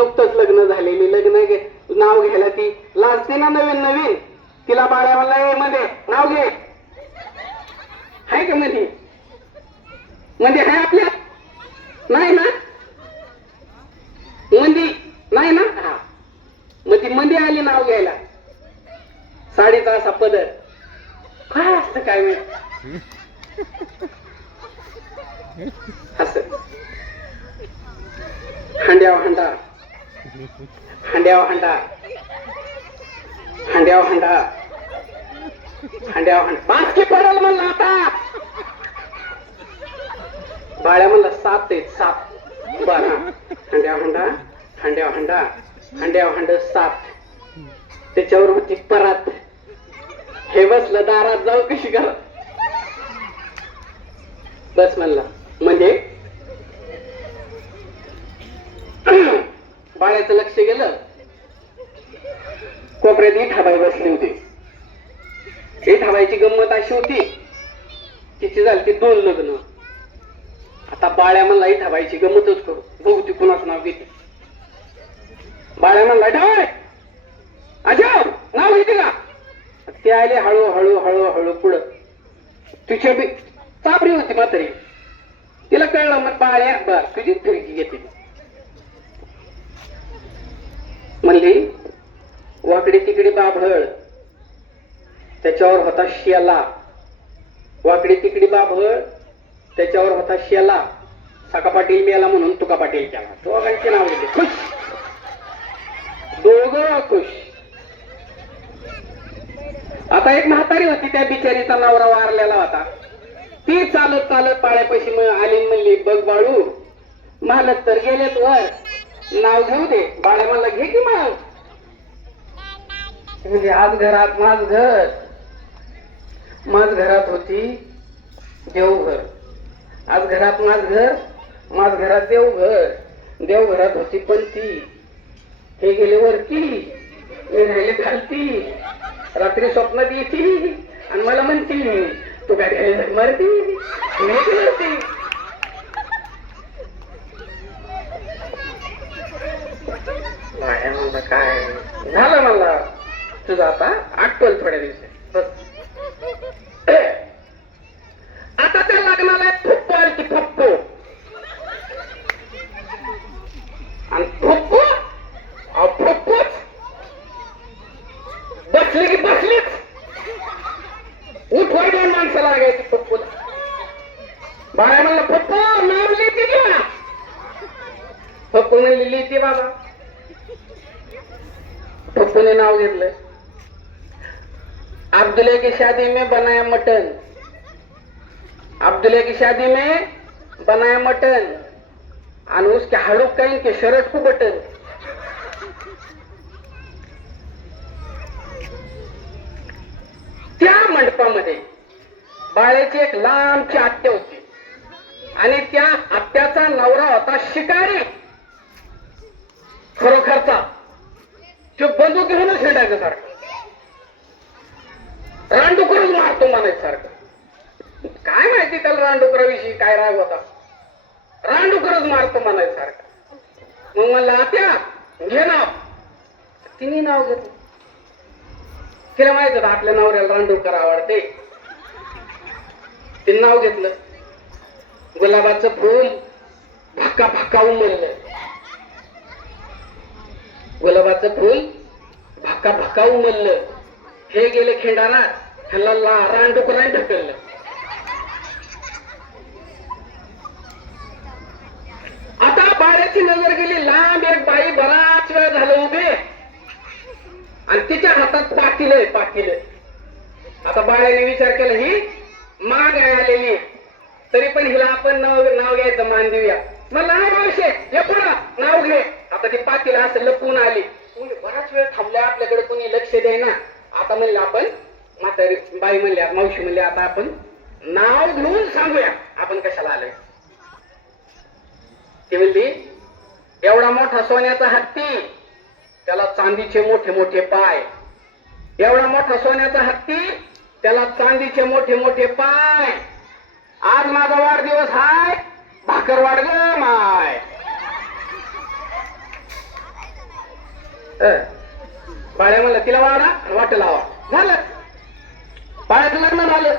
नुकतंच लग्न झालेली लग्न नाव घ्यायला ती लाजते ना नवीन नवीन. तिला बाळ्या म्हणला ए मध्ये नाव घे. हाय का मध्ये मध्ये हाय आपल्या नाही ना मंदी नाही ना. हा मग ती मंदी आली नाव घ्यायला. साडीचा असा पदर काय असतं काय माहिती असं हांड्याव हांडा हांड्याव हांडा हांड्याव हांडा हांड्याव हांडा बाकी पडल म्हणला. आता बाळ्या म्हणला 7 आहेत 7. बरं हांड्याव हांडा हांड्याव हांडा हांड्याव हांड 7. त्याच्यावर होती परात. हे बसलं दारात जाऊ कशी करा बस म्हणला. म्हणजे बाळ्याचं लक्ष गेलं. कोपऱ्यात इठाबाई बसली होती. इठाबाईची गंमत अशी होती तिची झाली ती 2 लग्न. आता बाळ्या म्हणला इठाबाईची गंमतच करू बघू ती कुणाचं नाव घेते. बाळ्या म्हणला इठाबाई अजय नाव घेते का. ते आले हळू हळू हळू हळू पुढं. तुझ्या बी चापरी होती म्हातारी. तिला कळलं मग बाळ्या बर तुझी फिरकी घेते. म्हणली वाकडी तिकडी बाभळ त्याच्यावर होता शेला. वाकडी तिकडी बाभळ त्याच्यावर होता शेला. सका पाटील मेला म्हणून तुका पाटील केला. दोघांची नाव घेतली. खुश दोघं खुश. आता एक म्हातारी होती त्या बिचारीचा नवरा वारलेला होता. ती चालत चालत बाळ्यापाशी आली. म्हणली बघ बाळू मालक तर गेलेत वर नाव घेऊ दे. बाळ्या म्हणला घे की मग. म्हणजे आज घरात माझ घरात होती देवघर. आज घरात माझ घरात देवघर. देवघरात होती पण ती हे गेले वरती मी राहिले खालती. रात्री स्वप्नात येते आणि मला म्हणती तू काय मरती मी मरती. म्हणलं काय झालं मला तुझं आता आठवल थोड्या दिवसात बस. आता त्या लग्नाला फुप्पो आली. फुप्पो आणि फुप्पो फुप्पोच बसली की बसलीच. उठवाय 2 माणसं लागायची फुप्पोला. बाळ्या म्हणलं फुप्पो नाव लिहिते घ्या. फुप्पो म्हणली लिहिते बाबा. फुप्पूने नाव घेतलं. अब्दुल्ला की शादी में बनाया मटन. अब्दुल्ला की शादी में बनाया मटन आणि उसके हाडूक काही के शर्ट को बटन. त्या मंडपामध्ये बाळ्याची एक लांबची आत्या होती आणि त्या आत्याचा नवरा होता शिकारी खरोखरचा. तो बंदूक घेऊनच हिंडायचं सारखं. रानडुकरच मारतो म्हणायचं सारखं. काय माहिती त्याला रानडुकराविषयी काय राग होता. रानडुकरच मारतो म्हणायचं सारखं. मग म्हणलं आत्या घे नाव. तिने नाव घेतलं. तिला माहित होतं आपल्या नवऱ्याला रानडुकर आवडते. तिने नाव घेतलं. गुलाबाचं फूल भक्का भक्का उमललं. गुलाबाचं फूल भक्का भक्का उमललं. हे गेले खिंडारा ह्याला रानडुकराने ढकललं. आता बाळ्याची नजर गेली लांब. एक बाई बराच वेळ झालं उभे आणि तिच्या हातात पाटील आहे पाटील. आता बाळ्याने विचार केला ही माग आलेली तरी पण हिला आपण नाव घ्यायचं मान देऊया. मला मावशे हे पुढा नाव घे. आता ती पाटील असं लपून आली. बराच वेळ थांबल्या आपल्याकडे कोणी लक्ष देईना. आता म्हणले आपण म्हातारी बाई म्हणल्या मावशी म्हणले आता आपण नाव घेऊन सांगूया आपण कशाला आलोय. ती म्हणली एवढा मोठा सोन्याचा हत्ती त्याला चांदीचे मोठे मोठे पाय. एवढा मोठा सोन्याचा हत्ती त्याला चांदीचे मोठे मोठे पाय. आज माझा वाढदिवस हाय भाकर वाढ ग माय. बाळ्या म्हणलं तिला वाडा आणि वाट लावा. झालं, बाळ्याचं लग्न झालं,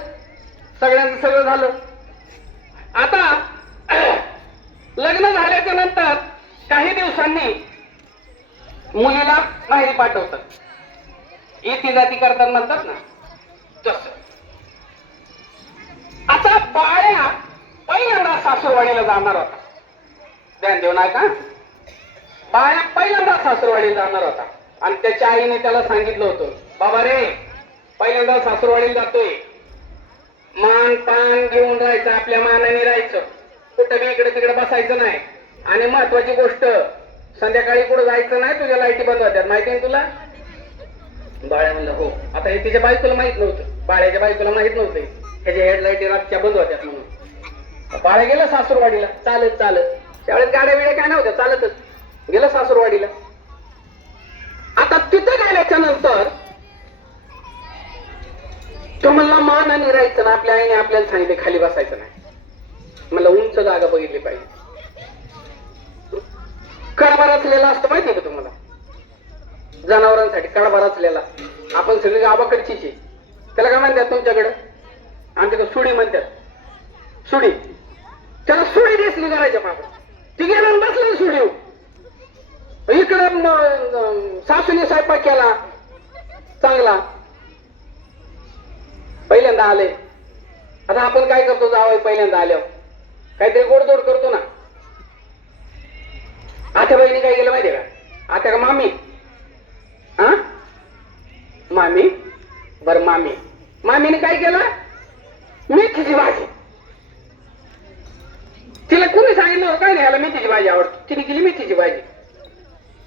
सगळ्यांचं सगळं झालं. आता लग्न झाल्याच्या नंतर काही दिवसांनी मुलीला माहेरी पाठवतात. येती जाती करतात म्हणतात ना तस. आता बाळ्या पहिल्यांदा सासूरवाडीला जाणार होता. ध्यान देऊ नका. बाळ्या पहिल्यांदा सासूरवाडीला जाणार होता आणि त्याच्या आईने त्याला सांगितलं होतं, बाबा रे पहिल्यांदा सासूरवाडीला जातोय, मान पान घेऊन राहायचं, आपल्या मानाने राहायचं, कुठं बी इकडे तिकडे बसायचं नाही. आणि महत्वाची गोष्ट, संध्याकाळी कुठं जायचं नाही, तुझ्या लाईटी बंद होत्यात, माहिती आहे तुला? बाळ्या म्हणलं हो. आता हे तिच्या बायकोला माहित नव्हतं, बाळ्याच्या बायकोला माहित नव्हतं ह्याच्या हेडलाईटी रातच्या बंद होत्यात म्हणून. बाळ्या गेलं सासूरवाडीला चालत चालत. त्यावेळेस गाड्या बिड्या काय नव्हत्या, चालतच गेलं सासूरवाडीला. आता तिथं गेल्याच्या नंतर तो म्हणला मानाने राहायचं ना, आपल्या आईने आपल्याला सांगितले खाली बसायचं नाही. मला उंच जागा बघितली पाहिजे. कडबा रचलेला असतो माहितीये का तुम्हाला? जनावरांसाठी कडबा रचलेला. आपण सगळी गावाकडचीच आहे. त्याला काय म्हणतात तुमच्याकडे? आमच्याकडे सुडी म्हणतात. सुडी. त्याला सुडी दिसली करायच्या पापड. ती गेलं बसलं सुडी. इकडं सासूने स्वयंपाक केला चांगला, पहिल्यांदा आले. आता आपण काय करतो जावं पहिल्यांदा आल्यावर काहीतरी गोडधोड करतो ना. आत्या बहिणी काय केलं माहितीये का? आत्या का मामी? हा मामी. बर मामी. मामीने काय केलं? मेथीची भाजी. तिला कोणी सांगितलं काय नाही, याला मेथीची भाजी आवडते, तिने केली मेथीची भाजी.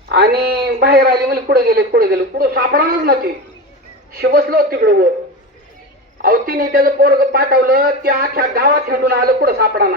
आणि बाहेर आली म्हणजे पुढे गेले पुढे सापडानच ना ती. बसलो तिकडं वर. अहो तिने त्याचं पोरग पाठवलं, त्या अख्ख्या गावात हिंडून आलं, कुठं सापडाना.